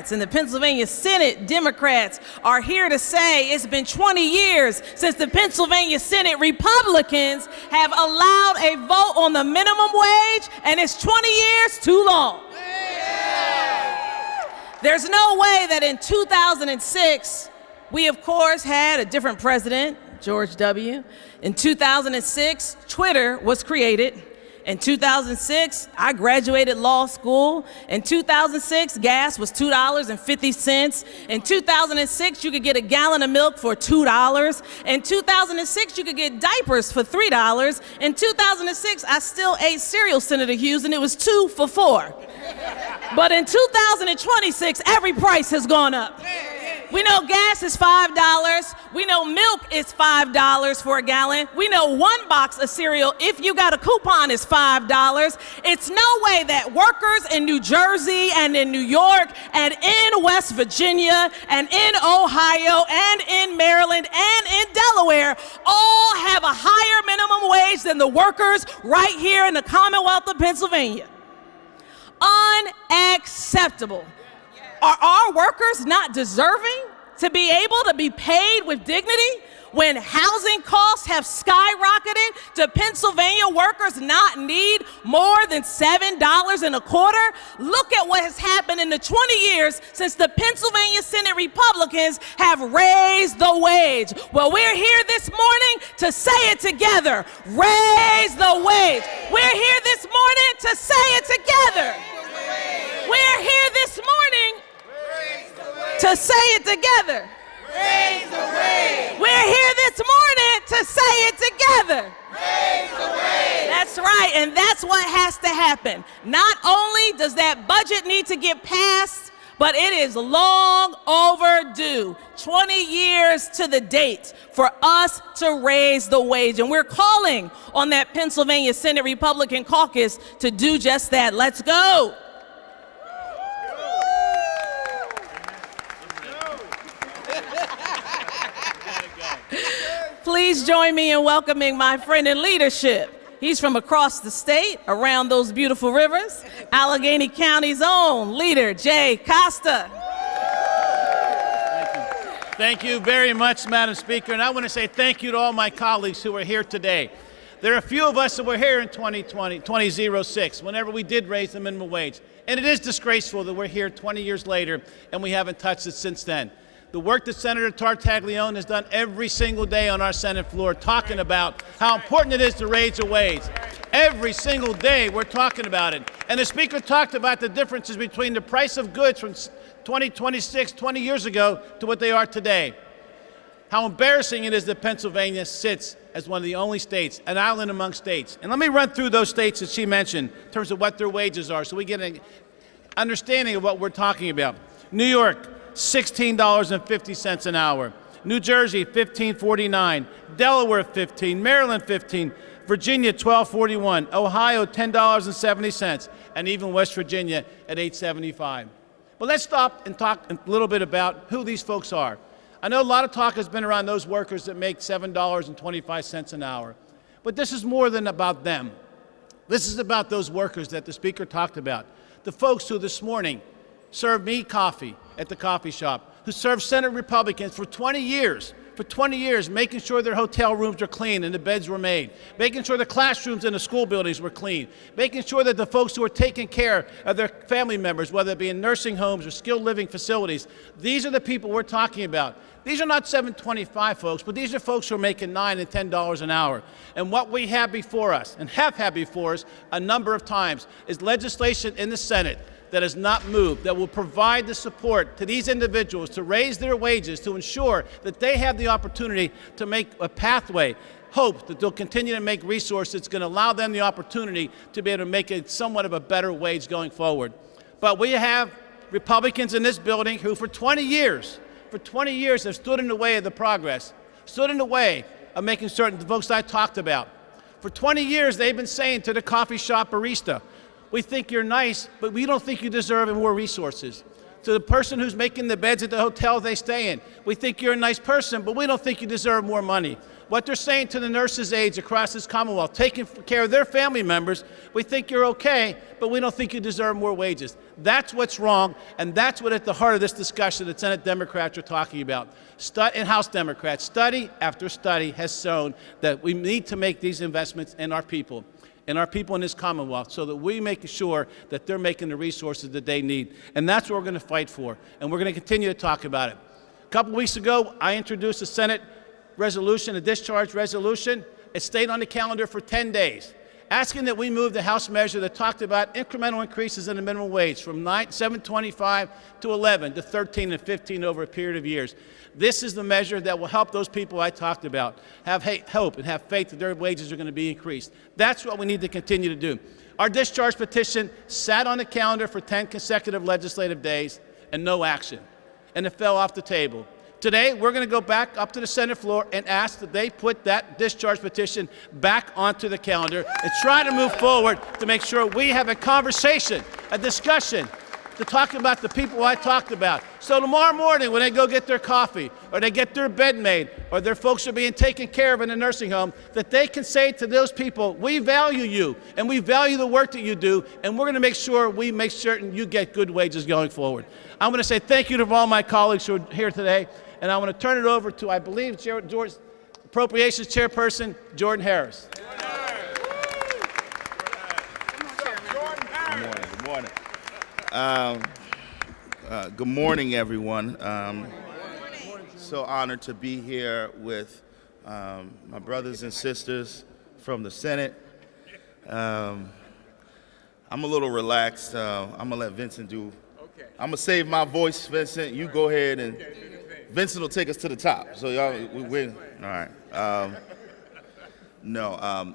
Democrats and the Pennsylvania Senate Democrats are here to say it's been 20 years since the Pennsylvania Senate Republicans have allowed a vote on the minimum wage, and it's 20 years too long. There's no way that in 2006, we of course had a different president, George W. In 2006, Twitter was created. In 2006, I graduated law school. In 2006, gas was $2.50. In 2006, you could get a gallon of milk for $2. In 2006, you could get diapers for $3. In 2006, I still ate cereal, Senator Hughes, and it was 2 for $4. But in 2026, every price has gone up. We know gas is $5. We know milk is $5 for a gallon. We know one box of cereal, if you got a coupon, is $5. It's no way that workers in New Jersey and in New York and in West Virginia and in Ohio and in Maryland and in Delaware all have a higher minimum wage than the workers right here in the Commonwealth of Pennsylvania. Unacceptable. Are our workers not deserving to be able to be paid with dignity when housing costs have skyrocketed? Do Pennsylvania workers not need more than $7.25? Look at what has happened in the 20 years since the Pennsylvania Senate Republicans have raised the wage. Well, we're here this morning to say it together. Raise the wage. We're here this morning to say it together. We're here this morning to say it together. Raise the wage. We're here this morning to say it together. Raise the wage. That's right, and that's what has to happen. Not only does that budget need to get passed, but it is long overdue, 20 years to the date, for us to raise the wage. And we're calling on that Pennsylvania Senate Republican caucus to do just that. Let's go. Please join me in welcoming my friend in leadership. He's from across the state, around those beautiful rivers, Allegheny County's own leader, Jay Costa. Thank you very much, Madam Speaker. And I want to say thank you to all my colleagues who are here today. There are a few of us that were here in 2006, whenever we did raise the minimum wage. And it is disgraceful that we're here 20 years later and we haven't touched it since then. The work that Senator Tartaglione has done every single day on our Senate floor, talking about how important it is to raise the wage. Every single day we're talking about it. And the Speaker talked about the differences between the price of goods from 20 years ago to what they are today. How embarrassing it is that Pennsylvania sits as one of the only states, an island among states. And let me run through those states that she mentioned in terms of what their wages are so we get an understanding of what we're talking about. New York, $16.50 an hour. New Jersey, $15.49. Delaware, $15. Maryland, $15. Virginia, $12.41. Ohio, $10.70. And even West Virginia at $8.75. But let's stop and talk a little bit about who these folks are. I know a lot of talk has been around those workers that make $7.25 an hour. But this is more than about them. This is about those workers that the Speaker talked about. The folks who this morning served me coffee at the coffee shop, who served Senate Republicans for 20 years, making sure their hotel rooms were clean and the beds were made, making sure the classrooms in the school buildings were clean, making sure that the folks who are taking care of their family members, whether it be in nursing homes or skilled living facilities, these are the people we're talking about. These are not $7.25 folks, but these are folks who are making $9 and $10 an hour. And what we have before us, and have had before us a number of times, is legislation in the Senate that has not moved, that will provide the support to these individuals to raise their wages, to ensure that they have the opportunity to make a pathway, hope that they'll continue to make resources that's going to allow them the opportunity to be able to make it somewhat of a better wage going forward. But we have Republicans in this building who for 20 years have stood in the way of the progress, stood in the way of making certain the folks I talked about. For 20 years, they've been saying to the coffee shop barista, we think you're nice, but we don't think you deserve more resources. To the person who's making the beds at the hotel they stay in, we think you're a nice person, but we don't think you deserve more money. what they're saying to the nurses' aides across this Commonwealth, taking care of their family members, we think you're okay, but we don't think you deserve more wages. That's what's wrong, and that's what at the heart of this discussion that Senate Democrats are talking about. And House Democrats, study after study has shown that we need to make these investments in our people in this Commonwealth, so that we make sure that they're making the resources that they need. And that's what we're going to fight for, and we're going to continue to talk about it. A couple weeks ago, I introduced a Senate resolution, a discharge resolution. It stayed on the calendar for 10 days, asking that we move the House measure that talked about incremental increases in the minimum wage from $7.25 to $11 to $13 and $15 over a period of years. This is the measure that will help those people I talked about have hope and have faith that their wages are going to be increased. That's what we need to continue to do. Our discharge petition sat on the calendar for 10 consecutive legislative days and no action, and it fell off the table. Today, we're going to go back up to the Senate floor and ask that they put that discharge petition back onto the calendar and try to move forward to make sure we have a conversation, a discussion, to talk about the people I talked about. So tomorrow morning when they go get their coffee, or they get their bed made, or their folks are being taken care of in a nursing home, that they can say to those people, we value you, and we value the work that you do, and we're going to make sure we make certain you get good wages going forward. I'm going to say thank you to all my colleagues who are here today. And I want to turn it over to, I believe, Appropriations Chairperson Jordan Harris. Good morning. Good morning, everyone. So honored to be here with my brothers and sisters from the Senate. I'm a little relaxed. I'm going to let Vincent do. I'm going to save my voice, Vincent. You go ahead and. Vincent will take us to the top. So y'all, we win. All right.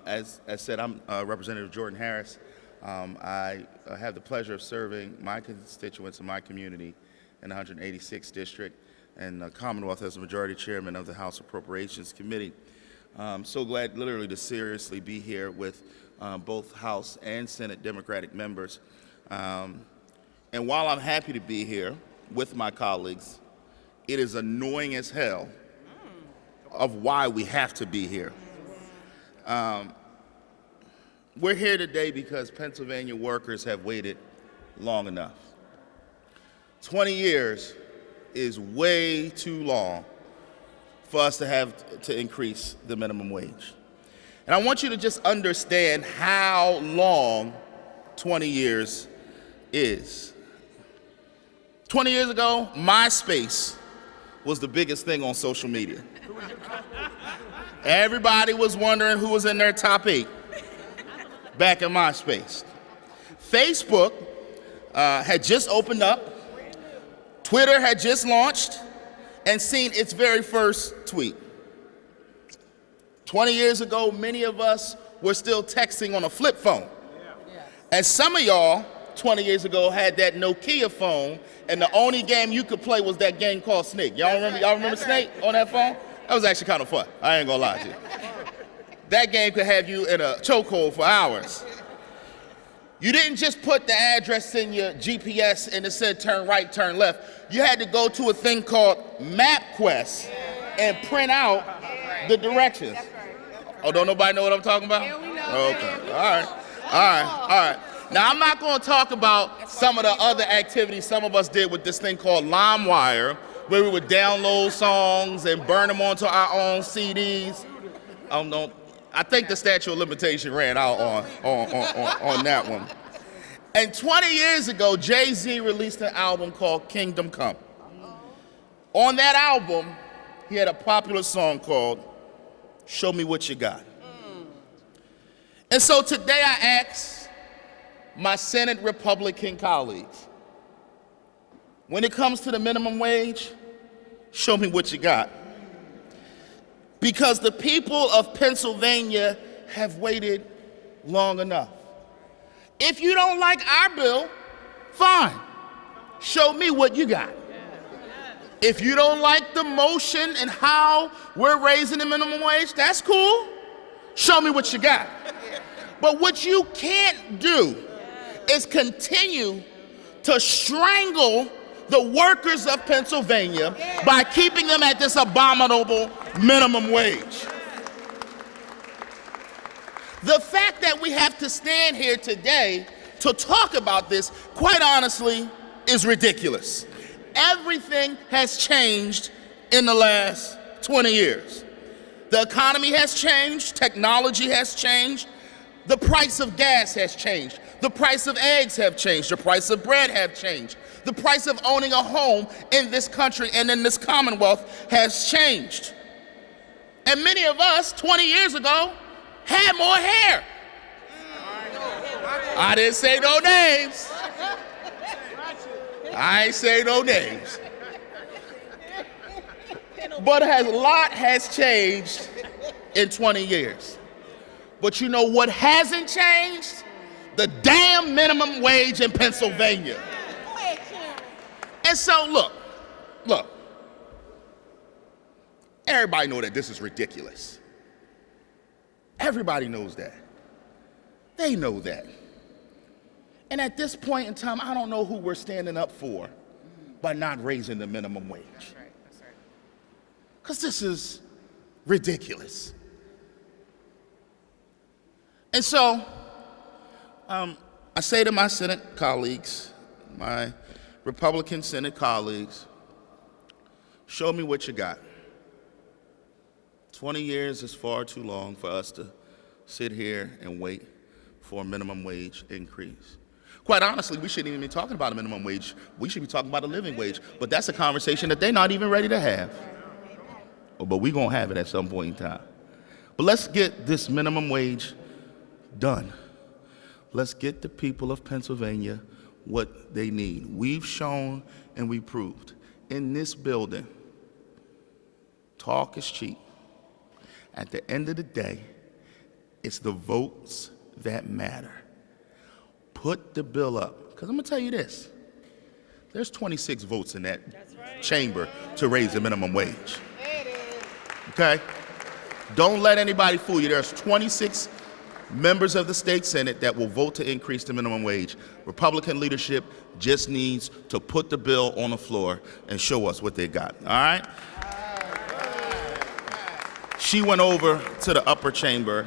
As said, I'm Representative Jordan Harris. I have the pleasure of serving my constituents in my community in the 186th District and Commonwealth as the Majority Chairman of the House Appropriations Committee. I'm so glad literally to seriously be here with both House and Senate Democratic members. And while I'm happy to be here with my colleagues, it is annoying as hell of why we have to be here. We're here today because Pennsylvania workers have waited long enough. 20 years is way too long for us to have to increase the minimum wage. And I want you to just understand how long 20 years is. 20 years ago, MySpace was the biggest thing on social media. Everybody was wondering who was in their top 8 back in MySpace. Facebook had just opened up, Twitter had just launched, and seen its very first tweet. 20 years ago, many of us were still texting on a flip phone. And some of y'all, 20 years ago, had that Nokia phone, and the only game you could play was that game called Snake. Y'all remember Snake on that phone? That was actually kind of fun. I ain't gonna lie to you. That game could have you in a chokehold for hours. You didn't just put the address in your GPS and it said turn right, turn left. You had to go to a thing called MapQuest and print out the directions. Oh, don't nobody know what I'm talking about? Okay, all right. Now, I'm not going to talk about some of the other activities some of us did with this thing called LimeWire, where we would download songs and burn them onto our own CDs. I think the statute of limitation ran out on that one. And 20 years ago, Jay-Z released an album called Kingdom Come. On that album, he had a popular song called Show Me What You Got. And so today I ask my Senate Republican colleagues, when it comes to the minimum wage, show me what you got. Because the people of Pennsylvania have waited long enough. If you don't like our bill, fine. Show me what you got. If you don't like the motion and how we're raising the minimum wage, that's cool. Show me what you got. But what you can't do is continue to strangle the workers of Pennsylvania by keeping them at this abominable minimum wage. The fact that we have to stand here today to talk about this, quite honestly, is ridiculous. Everything has changed in the last 20 years. The economy has changed, technology has changed, the price of gas has changed, the price of eggs have changed, the price of bread have changed, the price of owning a home in this country and in this Commonwealth has changed. And many of us, 20 years ago, had more hair. I didn't say no names. I ain't say no names. But a lot has changed in 20 years. But you know what hasn't changed? The damn minimum wage in Pennsylvania. And so look, everybody knows that this is ridiculous. Everybody knows that. They know that. And at this point in time, I don't know who we're standing up for by not raising the minimum wage. That's right. Because this is ridiculous. And so, I say to my Senate colleagues, my Republican Senate colleagues, show me what you got. 20 years is far too long for us to sit here and wait for a minimum wage increase. Quite honestly, we shouldn't even be talking about a minimum wage. We should be talking about a living wage. But that's a conversation that they're not even ready to have. But we're going to have it at some point in time. But let's get this minimum wage done. Let's get the people of Pennsylvania what they need. We've shown and we proved in this building, talk is cheap. At the end of the day, it's the votes that matter. Put the bill up. Because I'm going to tell you this. There's 26 votes in that chamber to raise the minimum wage. Okay? Don't let anybody fool you. There's 26 members of the state Senate that will vote to increase the minimum wage. Republican leadership just needs to put the bill on the floor and show us what they got. All right? She went over to the upper chamber.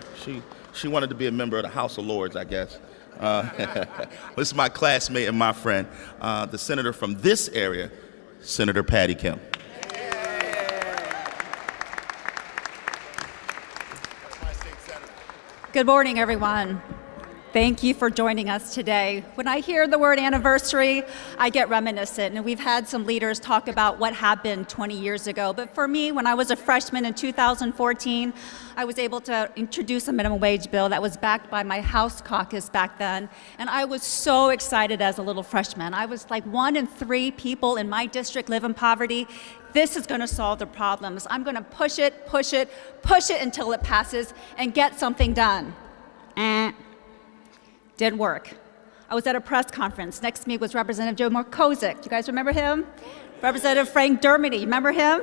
She wanted to be a member of the House of Lords, I guess. This is my classmate and my friend, the senator from this area, Senator Patty Kim. Good morning, everyone. Thank you for joining us today. When I hear the word anniversary, I get reminiscent, and we've had some leaders talk about what happened 20 years ago. But for me, when I was a freshman in 2014, I was able to introduce a minimum wage bill that was backed by my House caucus back then, and I was so excited as a little freshman. I was like, 1 in 3 people in my district live in poverty. This is going to solve the problems. I'm going to push it, push it, push it until it passes and get something done. Didn't work. I was at a press conference. Next to me was Representative Joe Markozik. You guys remember him? Representative Frank Dermody. You remember him?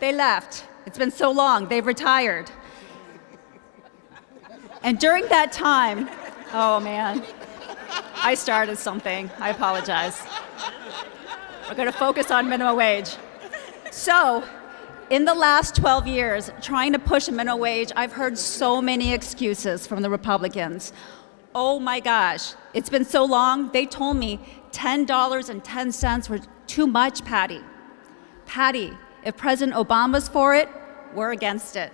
They left. It's been so long. They've retired. And during that time, oh man, I started something. I apologize. We're going to focus on minimum wage. So, in the last 12 years, trying to push a minimum wage, I've heard so many excuses from the Republicans. Oh my gosh, it's been so long. They told me $10.10 were too much, Patty. Patty, if President Obama's for it, we're against it.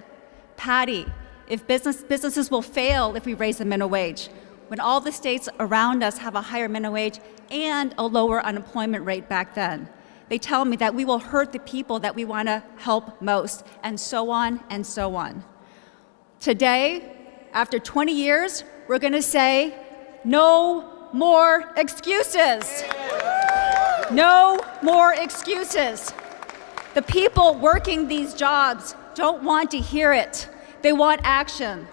Patty, if businesses will fail if we raise the minimum wage, when all the states around us have a higher minimum wage and a lower unemployment rate back then. They tell me that we will hurt the people that we want to help most, and so on and so on. Today, after 20 years, we're going to say, no more excuses. No more excuses. The people working these jobs don't want to hear it. They want action.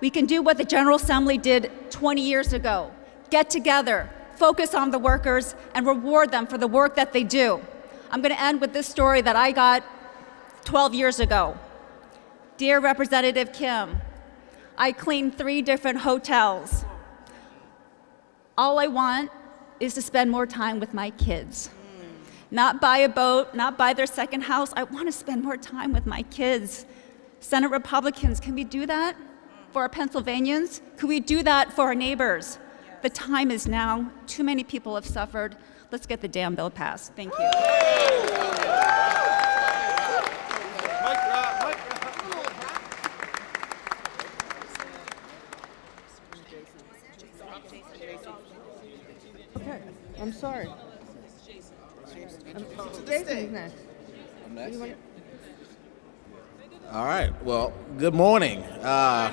We can do what the General Assembly did 20 years ago. Get together, focus on the workers, and reward them for the work that they do. I'm going to end with this story that I got 12 years ago. Dear Representative Kim, I cleaned 3 different hotels. All I want is to spend more time with my kids. Not buy a boat, not buy their second house. I want to spend more time with my kids. Senate Republicans, can we do that? for our Pennsylvanians? Could we do that for our neighbors? The time is now. Too many people have suffered. Let's get the damn bill passed. Thank you. Okay, I'm sorry. Jason's next. All right. Well, good morning. I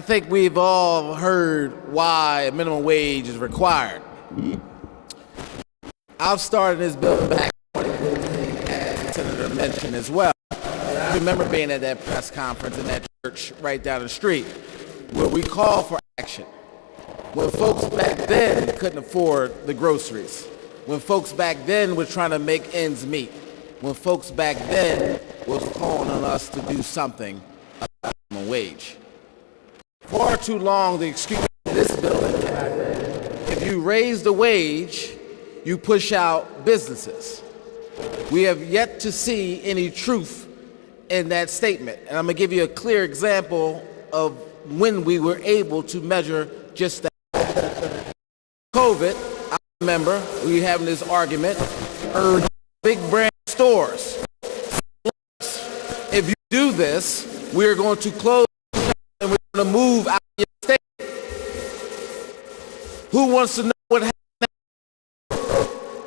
think we've all heard why a minimum wage is required. I've started this bill back, as the Senator mentioned as well. I remember being at that press conference in that church right down the street where we called for action. When folks back then couldn't afford the groceries, when folks back then were trying to make ends meet, when folks back then was calling on us to do something about the minimum wage. Far too long, the excuse in this building, if you raise the wage, you push out businesses. We have yet to see any truth in that statement. And I'm gonna give you a clear example of when we were able to measure just that. COVID, I remember we were having this argument, urged big brand stores. If you do this, we're going to close and we're going to move out of your state. Who wants to know what happened?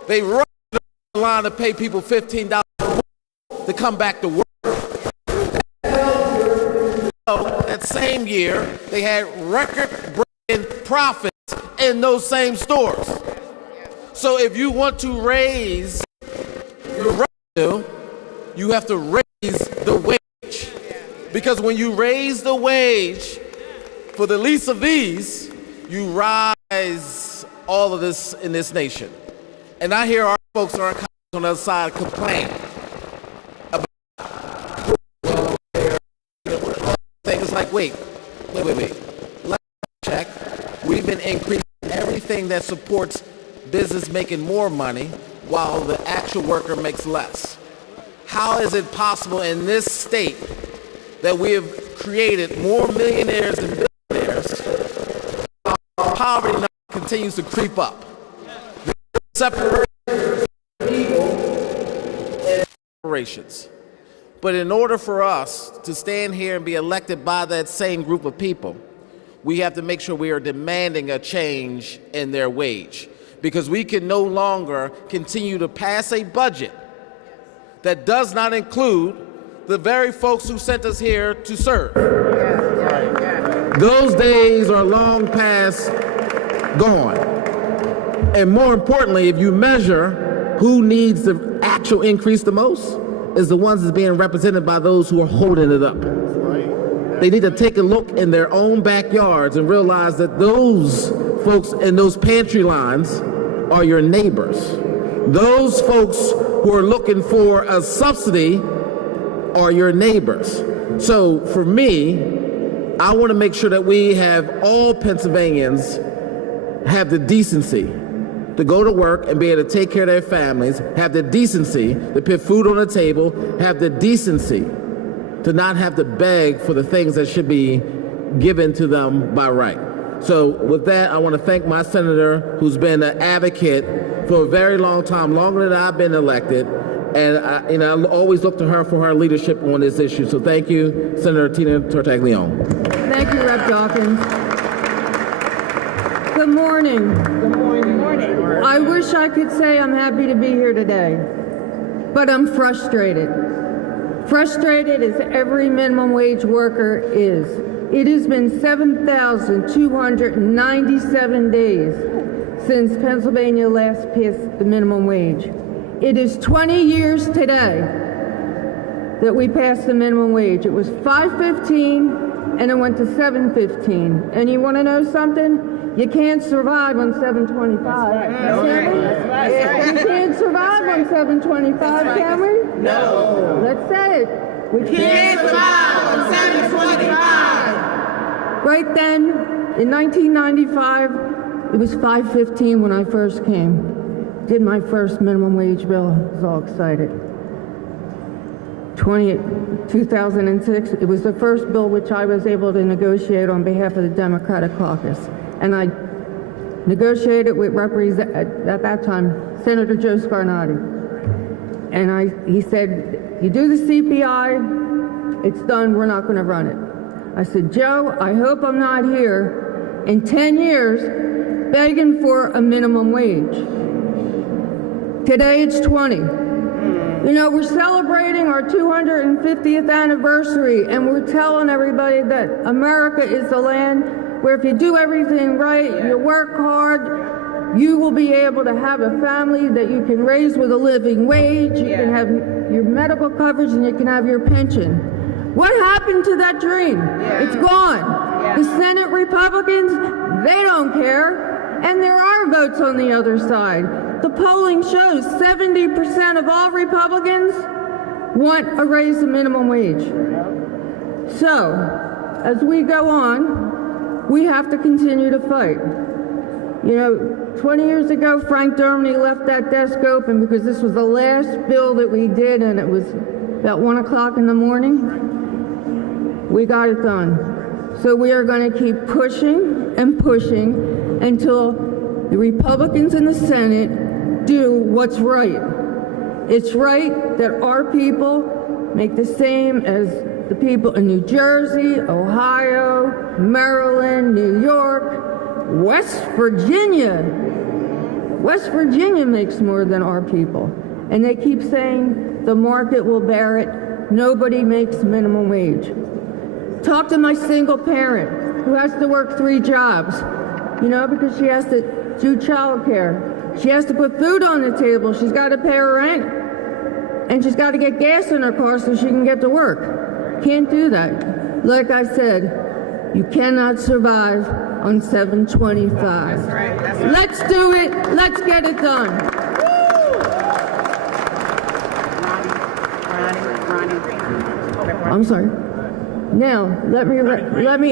They run the line to pay people $15 to come back to work. That same year, they had record-breaking profits in those same stores. So if you want to raise your revenue, you have to raise the wage. Because when you raise the wage for the least of these, you rise all of this in this nation. And I hear our folks on the other side complain about things like, wait. Let's check. We've been increasing everything that supports business making more money while the actual worker makes less. How is it possible in this state that we have created more millionaires and billionaires while poverty number continues to creep up? Separation and separations. But in order for us to stand here and be elected by that same group of people, we have to make sure we are demanding a change in their wage, because we can no longer continue to pass a budget that does not include the very folks who sent us here to serve. Those days are long past gone. And more importantly, if you measure who needs the actual increase the most, is the ones that's being represented by those who are holding it up. They need to take a look in their own backyards and realize that those folks in those pantry lines are your neighbors. Those folks who are looking for a subsidy are your neighbors. So for me, I want to make sure that we have all Pennsylvanians have the decency to go to work and be able to take care of their families, have the decency to put food on the table, have the decency to not have to beg for the things that should be given to them by right. So with that, I want to thank my senator, who's been an advocate for a very long time, longer than I've been elected, and I always look to her for her leadership on this issue. So thank you, Senator Tina Tartaglione. Thank you, Rep. Dawkins. Good morning. Good morning. I wish I could say I'm happy to be here today, but I'm frustrated. Frustrated as every minimum wage worker is. It has been 7,297 days since Pennsylvania last passed the minimum wage. It is 20 years today that we passed the minimum wage. It was $5.15 and it went to $7.15. And you want to know something? You can't survive on $7.25. You can't survive on $7.25, can we? No. Let's say it. We Can't survive on $7.25. Right then, in 1995, it was $5.15 when I first came. Did my first minimum wage bill. I was all excited. 2006. It was the first bill which I was able to negotiate on behalf of the Democratic caucus. And I negotiated with at that time, Senator Joe Scarnati. And he said, you do the CPI, it's done, we're not gonna run it. I said, Joe, I hope I'm not here in 10 years begging for a minimum wage. Today it's 20. You know, we're celebrating our 250th anniversary, and we're telling everybody that America is the land where if you do everything right, you work hard, you will be able to have a family that you can raise with a living wage, you can have your medical coverage, and you can have your pension. What happened to that dream? It's gone. The Senate Republicans, they don't care, and there are votes on the other side. The polling shows 70% of all Republicans want a raise in minimum wage. So, as we go on, we have to continue to fight. You know, 20 years ago, Frank Dermody left that desk open because this was the last bill that we did, and it was about 1 o'clock in the morning. We got it done. So we are going to keep pushing and pushing until the Republicans in the Senate do what's right. It's right that our people make the same as the people in New Jersey, Ohio, Maryland, New York, West Virginia. West Virginia makes more than our people. And they keep saying the market will bear it. Nobody makes minimum wage. Talk to my single parent who has to work 3 jobs, you know, because she has to do childcare. She has to put food on the table. She's got to pay her rent. And she's got to get gas in her car so she can get to work. Can't do that. Like I said, you cannot survive on $7.25. That's right. Let's do it. Let's get it done. I'm sorry. Now, let me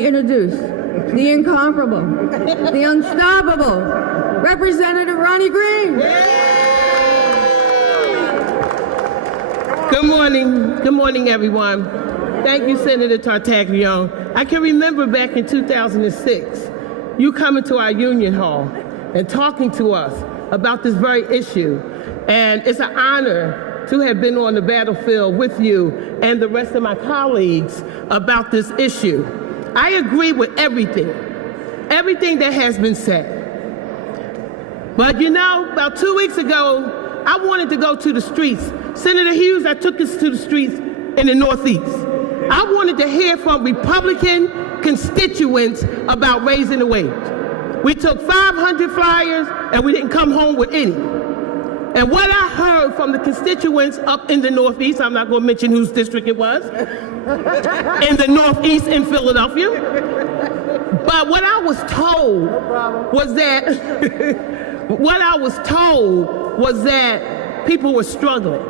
introduce the incomparable, the unstoppable, Representative Ronnie Green. Good morning, everyone. Thank you, Senator Tartaglia. I can remember back in 2006, you coming to our Union Hall and talking to us about this very issue. And it's an honor to have been on the battlefield with you and the rest of my colleagues about this issue. I agree with everything that has been said. But you know, about 2 weeks ago, I wanted to go to the streets. Senator Hughes, I took us to the streets in the Northeast. I wanted to hear from Republican constituents about raising the wage. We took 500 flyers and we didn't come home with any. And what I heard from the constituents up in the Northeast, I'm not going to mention whose district it was, in the Northeast in Philadelphia, but what I was told was that people were struggling.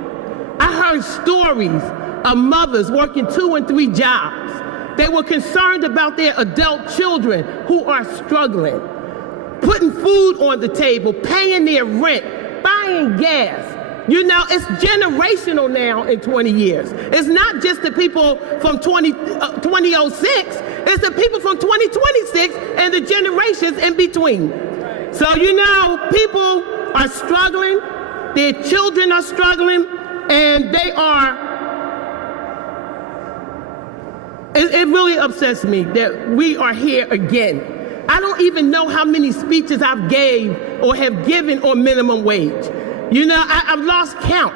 I heard stories of mothers working 2 and 3 jobs. They were concerned about their adult children who are struggling, putting food on the table, paying their rent, buying gas. You know, it's generational now in 20 years. It's not just the people from 2006, it's the people from 2026 and the generations in between. So, you know, people are struggling, their children are struggling, and they are, it really upsets me that we are here again. I don't even know how many speeches I've gave or have given on minimum wage. You know, I've lost count.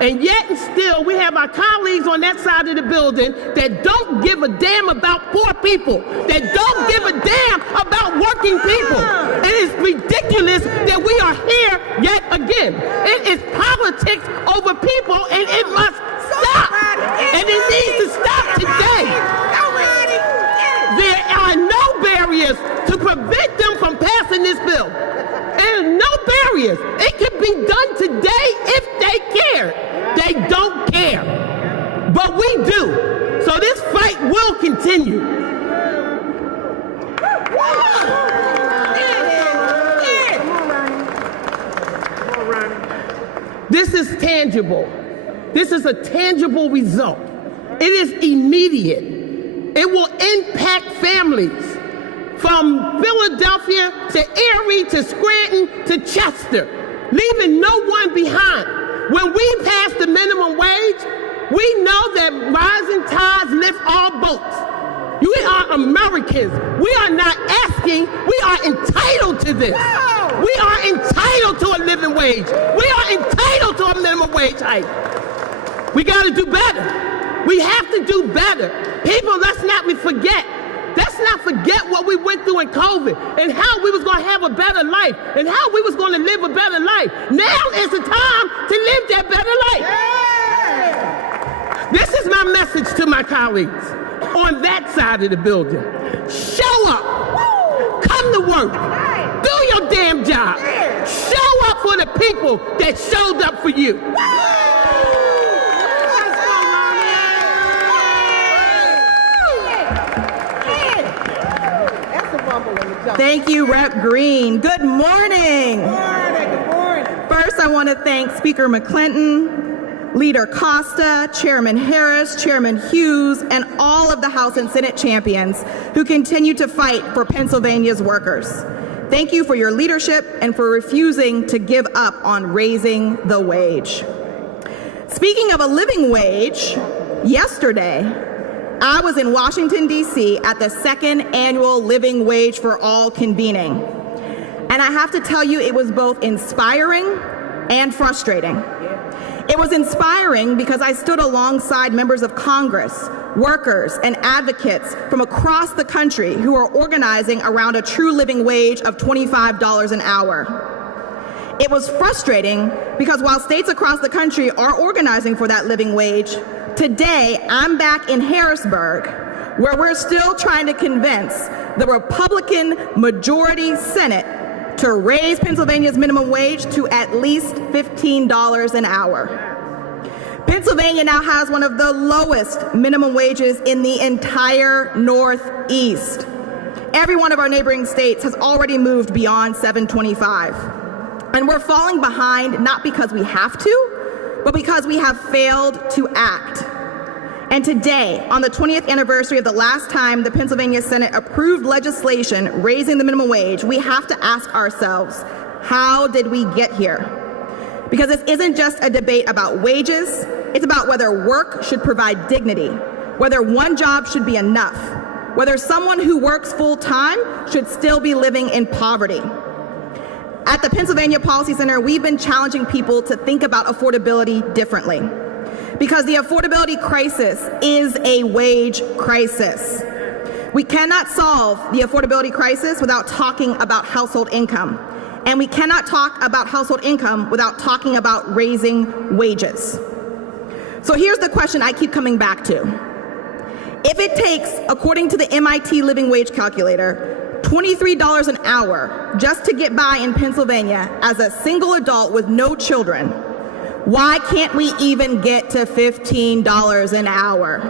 And yet and still, we have our colleagues on that side of the building that don't give a damn about poor people, that don't give a damn about working people. It is ridiculous that we are here yet again. It is politics over people, and it must stop. And it needs to stop today. There are no barriers to prevent them from passing this bill. There are no barriers. It can be done today if they care. They don't care. But we do. So this fight will continue. This is tangible. This is a tangible result. It is immediate. It will impact families from Philadelphia to Erie to Scranton to Chester, leaving no one behind. When we pass the minimum wage, we know that rising tides lift all boats. We are Americans. We are not asking, we are entitled to this. We are entitled to a living wage. We are entitled to a minimum wage hike. We got to do better. We have to do better. People, let's not forget what we went through in COVID and how we was going to have a better life and how we was going to live a better life. Now is the time to live that better life. Yeah. This is my message to my colleagues on that side of the building. Show up. Come to work. Do your damn job. Show up for the people that showed up for you. Thank you, Rep. Green. Good morning. Good morning. First, I want to thank Speaker McClinton, Leader Costa, Chairman Harris, Chairman Hughes, and all of the House and Senate champions who continue to fight for Pennsylvania's workers. Thank you for your leadership and for refusing to give up on raising the wage. Speaking of a living wage, yesterday, I was in Washington, D.C. at the second annual Living Wage for All convening. And I have to tell you, it was both inspiring and frustrating. It was inspiring because I stood alongside members of Congress, workers, and advocates from across the country who are organizing around a true living wage of $25 an hour. It was frustrating because while states across the country are organizing for that living wage, today, I'm back in Harrisburg, where we're still trying to convince the Republican majority Senate to raise Pennsylvania's minimum wage to at least $15 an hour. Pennsylvania now has one of the lowest minimum wages in the entire Northeast. Every one of our neighboring states has already moved beyond $7.25. And we're falling behind not because we have to, but because we have failed to act. And today, on the 20th anniversary of the last time the Pennsylvania Senate approved legislation raising the minimum wage, we have to ask ourselves, how did we get here? Because this isn't just a debate about wages, it's about whether work should provide dignity, whether one job should be enough, whether someone who works full-time should still be living in poverty. At the Pennsylvania Policy Center, we've been challenging people to think about affordability differently, because the affordability crisis is a wage crisis. We cannot solve the affordability crisis without talking about household income, and we cannot talk about household income without talking about raising wages. So here's the question I keep coming back to. If it takes, according to the MIT Living Wage Calculator, $23 an hour just to get by in Pennsylvania as a single adult with no children, why can't we even get to $15 an hour?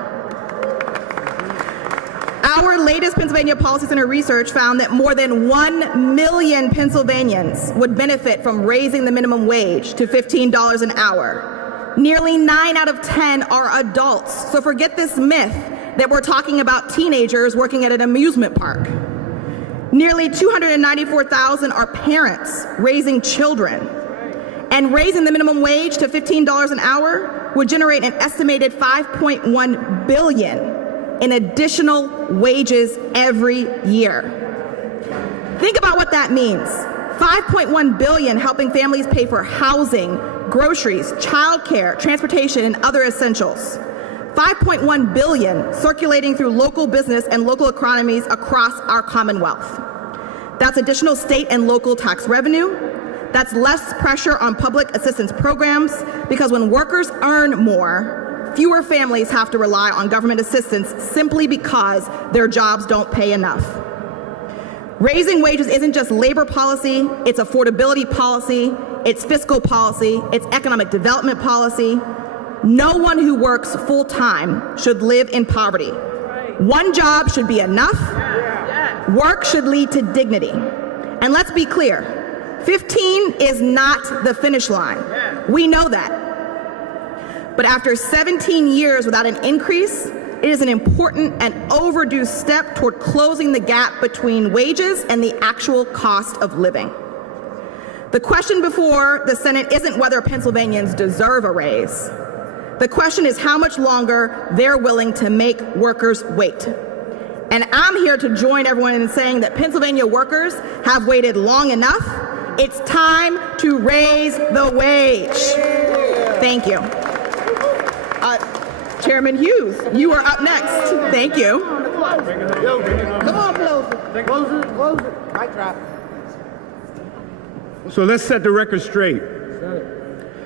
Our latest Pennsylvania Policy Center research found that more than 1 million Pennsylvanians would benefit from raising the minimum wage to $15 an hour. Nearly 9 out of 10 are adults, so forget this myth that we're talking about teenagers working at an amusement park. Nearly 294,000 are parents raising children. And raising the minimum wage to $15 an hour would generate an estimated $5.1 billion in additional wages every year. Think about what that means. $5.1 billion helping families pay for housing, groceries, childcare, transportation, and other essentials. $5.1 billion circulating through local business and local economies across our Commonwealth. That's additional state and local tax revenue. That's less pressure on public assistance programs, because when workers earn more, fewer families have to rely on government assistance simply because their jobs don't pay enough. Raising wages isn't just labor policy, it's affordability policy, it's fiscal policy, it's economic development policy. No one who works full-time should live in poverty. One job should be enough. Work should lead to dignity. And let's be clear, 15 is not the finish line. We know that. but after 17 years without an increase, it is an important and overdue step toward closing the gap between wages and the actual cost of living. The question before the Senate isn't whether Pennsylvanians deserve a raise. The question is how much longer they're willing to make workers wait. And I'm here to join everyone in saying that Pennsylvania workers have waited long enough. It's time to raise the wage. Thank you. Chairman Hughes, you are up next. Thank you. Come on, close it. Close it. Mic drop. So let's set the record straight.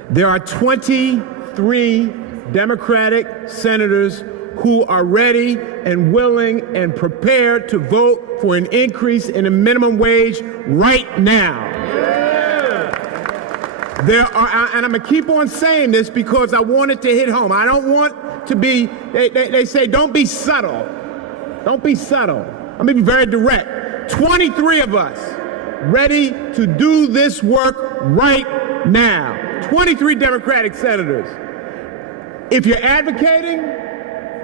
There are 23 Democratic senators who are ready and willing and prepared to vote for an increase in the minimum wage right now. There are, and I'm gonna keep on saying this because I want it to hit home. I don't want to be, they say don't be subtle. Don't be subtle. I'm gonna be very direct. 23 of us ready to do this work right now. 23 Democratic senators. If you're advocating,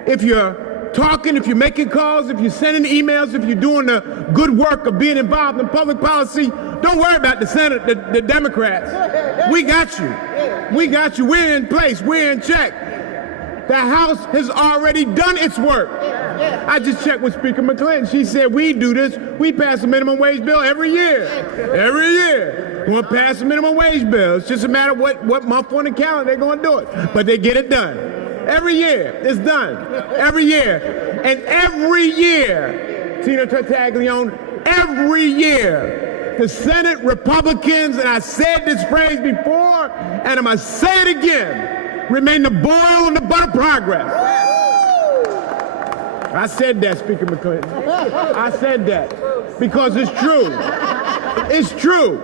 if you're talking, if you're making calls, if you're sending emails, if you're doing the good work of being involved in public policy, don't worry about the Senate, the Democrats. We got you. We got you. We're in place. We're in check. The House has already done its work. I just checked with Speaker McClinton. She said we do this. We pass a minimum wage bill every year. Every year. We're going to pass a minimum wage bill. It's just a matter of what month on the calendar they're going to do it. But they get it done. Every year. It's done. Every year. And every year, Tina Tartaglione, every year, the Senate Republicans, and I said this phrase before, and I'm going to say it again, remain the boil and the butter progress. I said that, Speaker McClinton. I said that because it's true. It's true.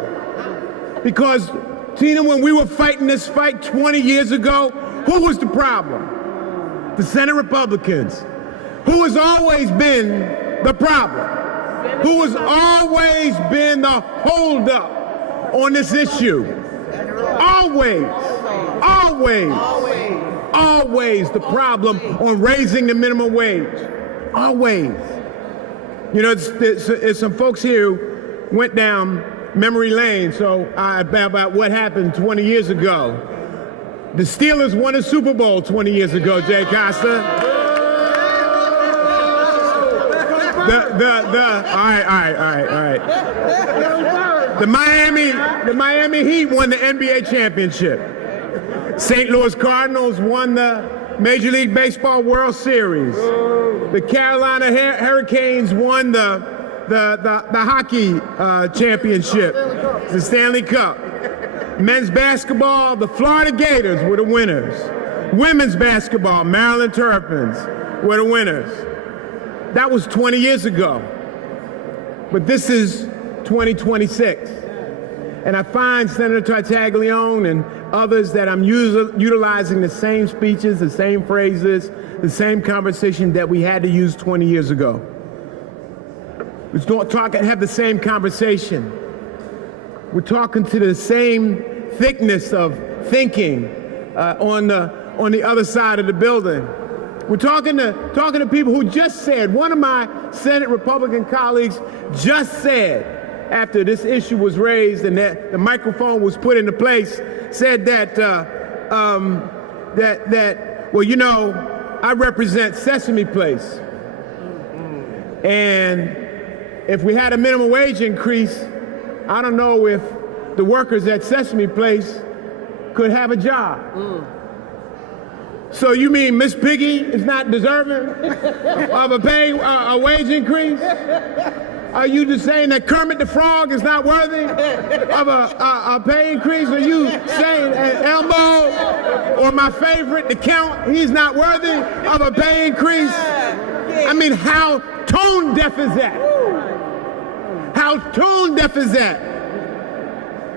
Because, Tina, when we were fighting this fight 20 years ago, who was the problem? The Senate Republicans. Who has always been the problem? Who has always been the holdup on this issue? Always. Always. Always the problem on raising the minimum wage. Always. You know, it's some folks here who went down memory lane, so about what happened 20 years ago. The Steelers won a Super Bowl 20 years ago, Jay Costa. All right. The Miami Heat won the NBA championship. St. Louis Cardinals won the Major League Baseball World Series. The Carolina Hurricanes won the hockey championship, the Stanley Cup. Men's basketball, the Florida Gators were the winners. Women's basketball, Maryland Terrapins were the winners. That was 20 years ago. But this is 2026. And I find Senator Tartaglione and others that I'm utilizing the same speeches, the same phrases, the same conversation that we had to use 20 years ago. We don't talk and have the same conversation. We're talking to the same thickness of thinking on the other side of the building. We're talking to people who just said, one of my Senate Republican colleagues just said, after this issue was raised and that the microphone was put into place, said that, well, you know, I represent Sesame Place. And if we had a minimum wage increase, I don't know if the workers at Sesame Place could have a job. So you mean Miss Piggy is not deserving of a wage increase? Are you just saying that Kermit the Frog is not worthy of a pay increase? Are you saying that Elmo, or my favorite, the Count, he's not worthy of a pay increase? I mean, how tone deaf is that? How tone deaf is that?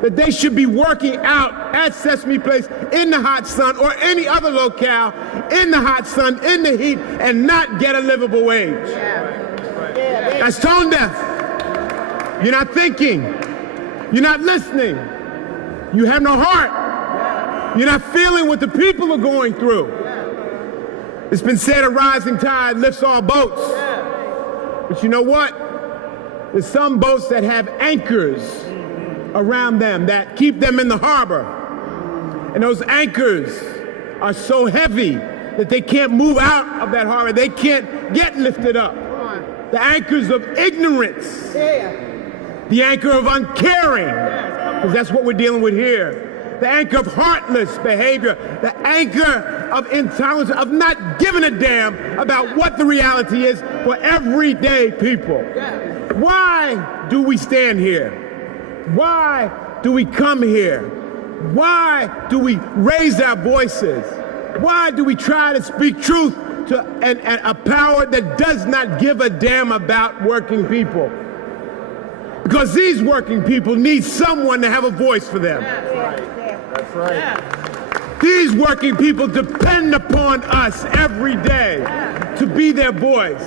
That they should be working out at Sesame Place in the hot sun or any other locale in the hot sun, in the heat, and not get a livable wage. That's tone deaf. You're not thinking. You're not listening. You have no heart. You're not feeling what the people are going through. It's been said a rising tide lifts all boats. But you know what? There's some boats that have anchors around them that keep them in the harbor. And those anchors are so heavy that they can't move out of that harbor. They can't get lifted up. The anchors of ignorance. The anchor of uncaring, because that's what we're dealing with here. The anchor of heartless behavior. The anchor of intolerance, of not giving a damn about what the reality is for everyday people. Why do we stand here? Why do we come here? Why do we raise our voices? Why do we try to speak truth to a power that does not give a damn about working people? Because these working people need someone to have a voice for them. That's right. These working people depend upon us every day to be their voice.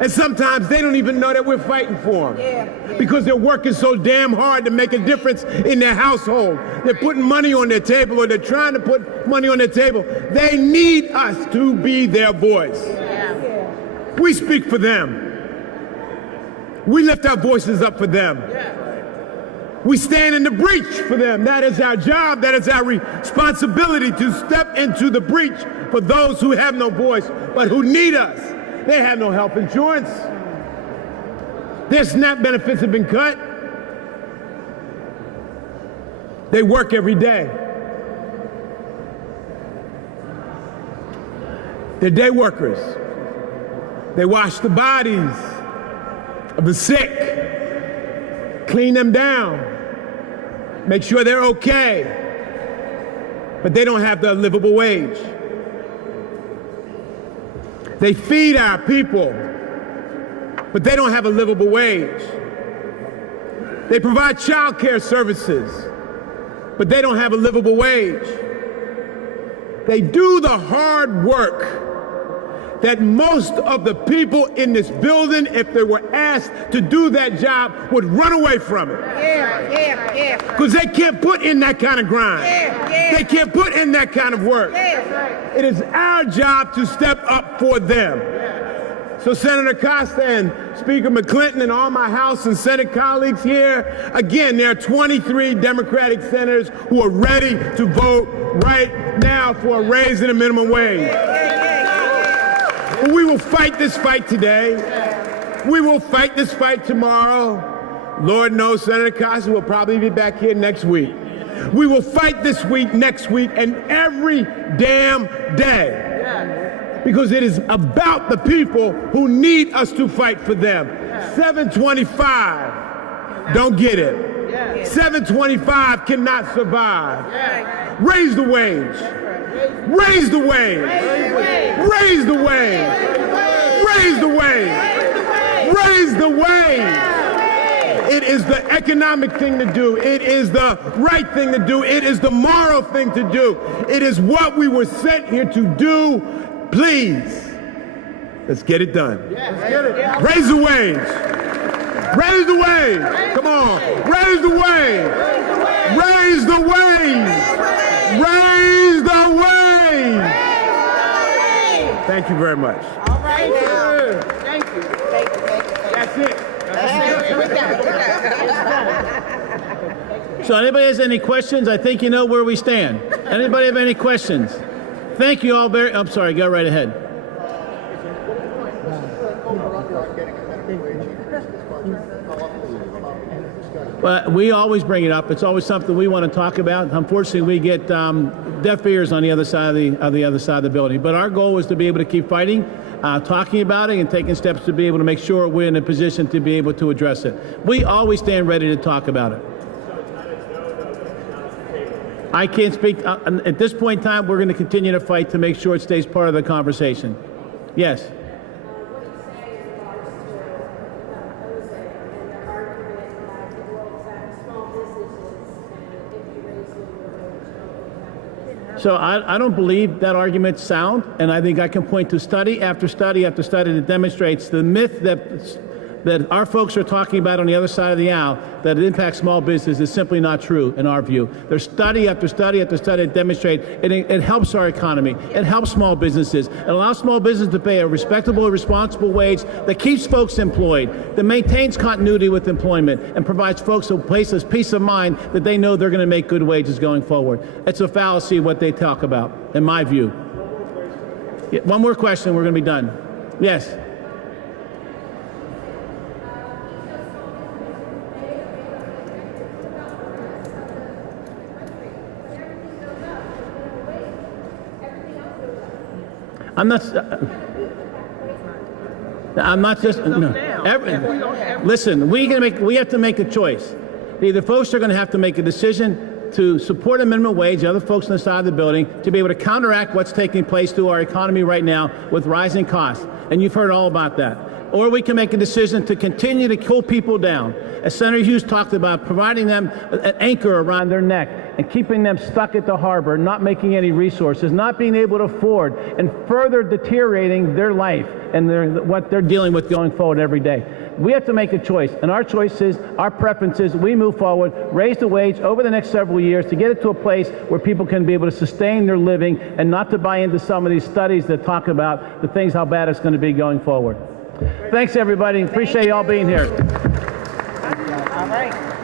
And sometimes they don't even know that we're fighting for them because they're working so damn hard to make a difference in their household. They're putting money on their table, or they're trying to put money on their table. They need us to be their voice. We speak for them. We lift our voices up for them. We stand in the breach for them. That is our job. That is our responsibility, to step into the breach for those who have no voice but who need us. They have no health insurance. Their SNAP benefits have been cut. They work every day. They're day workers. They wash the bodies of the sick, clean them down, make sure they're okay, but they don't have the livable wage. They feed our people, but they don't have a livable wage. They provide child care services, but they don't have a livable wage. They do the hard work that most of the people in this building, if they were asked to do that job, would run away from it. Because they can't put in that kind of grind. They can't put in that kind of work. It is our job to step up for them. So Senator Costa and Speaker McClinton and all my House and Senate colleagues here, again, there are 23 Democratic senators who are ready to vote right now for a raise in the minimum wage. We will fight this fight today. We will fight this fight tomorrow. Lord knows Senator Costa will probably be back here next week. We will fight this week, next week, and every damn day. Because it is about the people who need us to fight for them. 725, don't get it. 725 cannot survive. Raise the wage. Raise the wage. Raise the wage. Raise the wage. Raise the wage. It is the economic thing to do. It is the right thing to do. It is the moral thing to do. It is what we were sent here to do. Please, let's get it done. Raise the wage. Raise the wage. Come on. Raise the wage. Raise the wage. Raise the wage. Thank you very much. All right. Thank you. That's it. So anybody has any questions? I think you know where we stand. Anybody have any questions? Thank you all very, I'm sorry, go right ahead. Well, we always bring it up. It's always something we want to talk about. Unfortunately, we get deaf ears on the other side of the other side of the building. But our goal is to be able to keep fighting, talking about it, and taking steps to be able to make sure we're in a position to be able to address it. We always stand ready to talk about it. I can't speak. At this point in time, we're going to continue to fight to make sure it stays part of the conversation. Yes. So I don't believe that argument's sound, and I think I can point to study after study after study that demonstrates the myth that that our folks are talking about on the other side of the aisle, that it impacts small business, is simply not true in our view. There's study after study after study that demonstrate it helps our economy. It helps small businesses. It allows small business to pay a respectable, responsible wage that keeps folks employed, that maintains continuity with employment, and provides folks a place of peace of mind that they know they're going to make good wages going forward. It's a fallacy what they talk about, in my view. Yeah, one more question, we're going to be done. Yes. I'm not just, no. Listen, we have to make a choice. Either folks are going to have to make a decision to support a minimum wage, other folks on the side of the building, to be able to counteract what's taking place through our economy right now with rising costs. And you've heard all about that. Or we can make a decision to continue to cool people down. As Senator Hughes talked about, providing them an anchor around their neck and keeping them stuck at the harbor, not making any resources, not being able to afford, and further deteriorating their life and what they're dealing with going forward every day. We have to make a choice, and our choice is, our preference is, we move forward, raise the wage over the next several years to get it to a place where people can be able to sustain their living and not to buy into some of these studies that talk about the things, how bad it's going to be going forward. Thanks, everybody. Appreciate you all being here. All right.